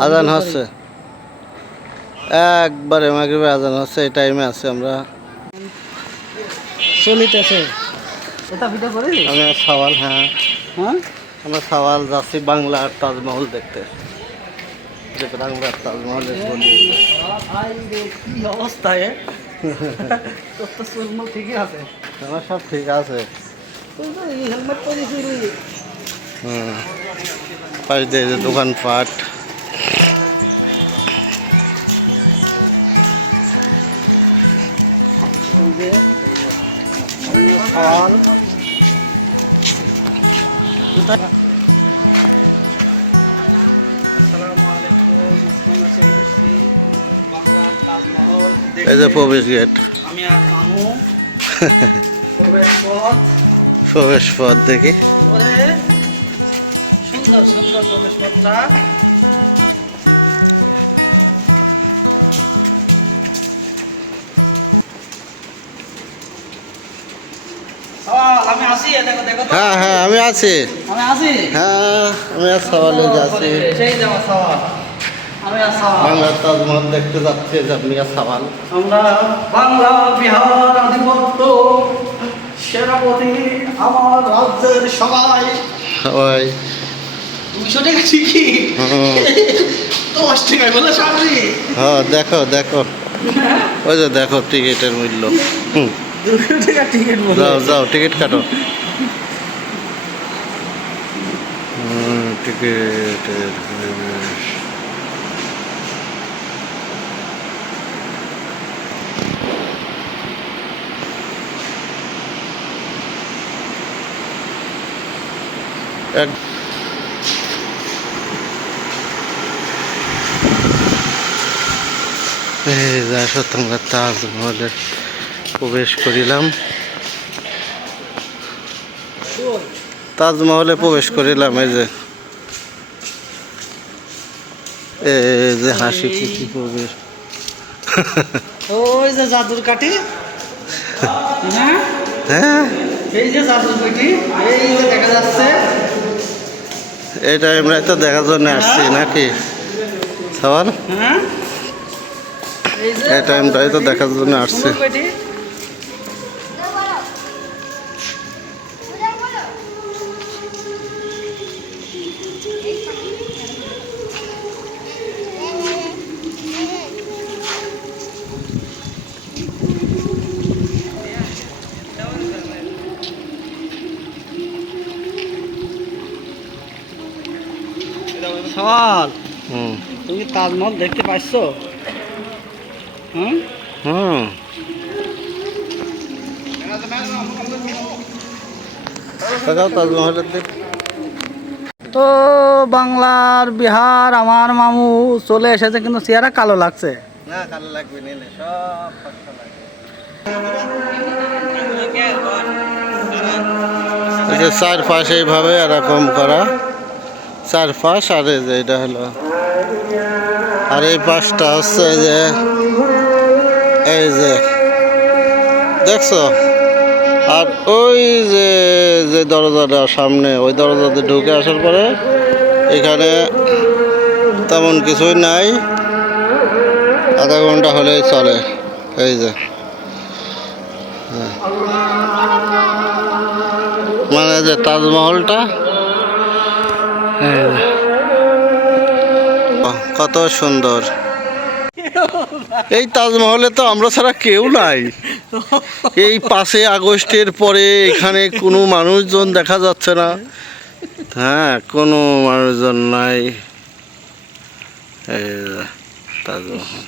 আজান হচ্ছে। একবারে মাগরিবে আজান হচ্ছে এই টাইমে আছে আমরা। চলিতেছে। এটা ভিডিও করি আমরা সওয়াল হ্যাঁ। হ্যাঁ? আমরা সওয়াল যাচ্ছি বাংলার তাজমহল দেখতে। যে বাংলার তাজমহলের রে কি অবস্থা এ? তোর তো চুলমুল ঠিকই আছে। আমার সব ঠিক আছে। তুই তো এই হেলমেট পরেছিলি হুম। পাশ দিয়ে দোকানপাট। এই যে প্রবেশ গেট। আমি আর মামু। প্রবেশ পথ। প্রবেশ পথ দেখি। সুন্দর সুন্দর প্রবেশ পথটা। হ্যাঁ হ্যাঁ আমি আছি হ্যাঁ আমি আর সওয়ালে সওয়াল বাংলার তাজমহল দেখতে যাচ্ছি আপনি আর সওয়াল আমরা বাংলা বিহার আধিপত্য সেনাপতি আমার রাজ্যের সবাই। সবাই দুশো টাকা ঠিকই দশ টাকায় বলে সামনে হ্যাঁ দেখো দেখো। ওই যে দেখো টিকিটের মূল্য। হুম। টিকিট যাও যাও টিকিট কাটো টিকিটের। এক এই যে আসো তোমরা তাজমহলে প্রবেশ করিলাম। তাজমহলে প্রবেশ করিলাম এই যে। এই যে হাসি খুশি প্রবেশ। ওই যে জাদুর কাঠি। হ্যাঁ? হ্যাঁ। এই যে জাদুর কাঠি এই যে দেখা যাচ্ছে। এই টাইমটাই তো দেখার জন্য আসছি নাকি? সবার হ্যাঁ। তো দেখার জন্য আসছে। সওয়াল হুম তুমি তাজমহল দেখতে পাচ্ছো হুম? তো বাংলার বিহার আমার মামু চলে এসেছে কিন্তু চেহারা কালো লাগছে। না কালো লাগবে সব লাগবে। এই পাশ এইভাবে এরকম করা। চার পাশ আর এই যে এটা হলো। আর এই পাশটা হচ্ছে যে, এই যে, দেখছ? আর ওই যে যে দরজাটা সামনে, ওই দরজাতে ঢুকে আসার পরে এখানে তেমন কিছুই নাই। আধা ঘণ্টা হলেই চলে, এই যে। হ্যাঁ। মানে যে তাজমহলটা কত সুন্দর। এই তাজমহলে তো আমরা ছাড়া কেউ নাই। এই পাঁচে আগস্টের পরে এখানে কোনো মানুষজন দেখা যাচ্ছে না। হ্যাঁ কোনো মানুষজন নাই। তাজমহল।